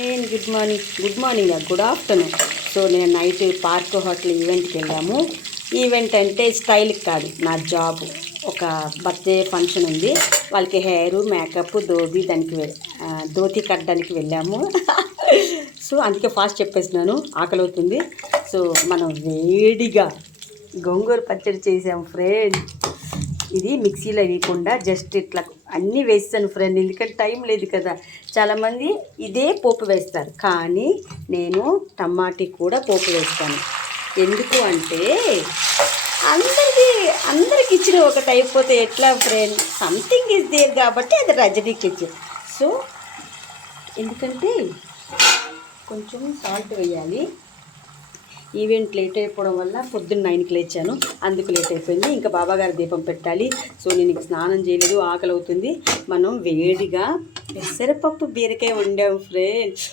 Good morning good afternoon. So నేను night park hotel ఈవెంట్కి వెళ్ళాము. ఈవెంట్ అంటే స్టైల్కి కాదు, నా జాబ్. ఒక బర్త్డే ఫంక్షన్ ఉంది, వాళ్ళకి హెయిర్ మేకప్ ధోతి కట్టడానికి వెళ్ళాము. సో అందుకే ఫాస్ట్ చెప్పేసినాను, ఆకలి అవుతుంది. సో మనం వేడిగా గోంగూర పచ్చడి చేసాం ఫ్రెండ్. ఇది మిక్సీలో వేయకుండా జస్ట్ ఇట్లా అన్నీ వేస్తాను ఫ్రెండ్, ఎందుకంటే టైం లేదు కదా. చాలామంది ఇదే పోపు వేస్తారు, కానీ నేను టమాటీ కూడా పోపు వేస్తాను. ఎందుకు అంటే అందరికి ఇచ్చిన ఒకటి అయిపోతే ఎట్లా ఫ్రెండ్, సంథింగ్ ఈజ్ దేర్ కాబట్టి అది రజనీకి ఇచ్చాను. సో ఎందుకంటే కొంచెం సాల్ట్ వేయాలి. ఈవెంట్ లేట్ అయిపోవడం వల్ల పొద్దున్న 9కి లేచాను, అందుకు లేట్ అయిపోయింది. ఇంకా బాబాగారి దీపం పెట్టాలి. సో నేను ఇంక స్నానం చేయలేదు, ఆకలి అవుతుంది. మనం వేడిగా పెసరపప్పు బీరకాయ వండాము ఫ్రెండ్స్.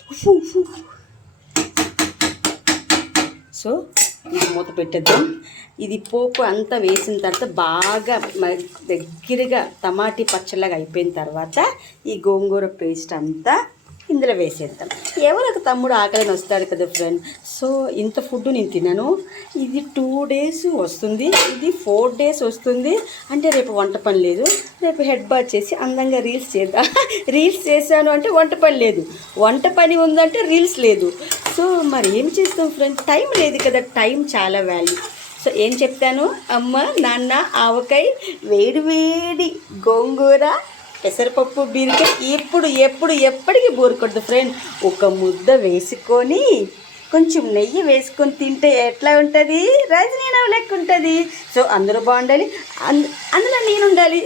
సో ఇది మూత పెట్టేద్దాం. ఇది పోపు అంతా వేసిన తర్వాత బాగా దగ్గరగా టమాటీ పచ్చలాగా అయిపోయిన తర్వాత ఈ గోంగూర పేస్ట్ అంతా ఇందులో వేసేద్దాం. ఎవరో ఒక తమ్ముడు ఆకలిని వస్తాడు కదా ఫ్రెండ్. సో ఇంత ఫుడ్ నేను తినను. ఇది 2 days వస్తుంది, ఇది 4 days వస్తుంది. అంటే రేపు వంట పని లేదు, రేపు హెడ్ బాత్ చేసి అందంగా రీల్స్ చేద్దాం. రీల్స్ చేశాను అంటే వంట పని లేదు, వంట పని ఉందంటే రీల్స్ లేదు. సో మరి ఏం చేస్తాం ఫ్రెండ్, టైం లేదు కదా. టైం చాలా వాల్యూ. సో ఏం చెప్తాను, అమ్మ నాన్న ఆవకాయ వేడి వేడి గోంగూర పెసరపప్పు బీరకాయ ఎప్పటికీ బోరుకొడదు ఫ్రెండ్. ఒక ముద్ద వేసుకొని కొంచెం నెయ్యి వేసుకొని తింటే ఎట్లా ఉంటుంది, రజనీ లెక్క ఉంటుంది. సో అందరూ బాగుండాలి, అందులో నేను ఉండాలి.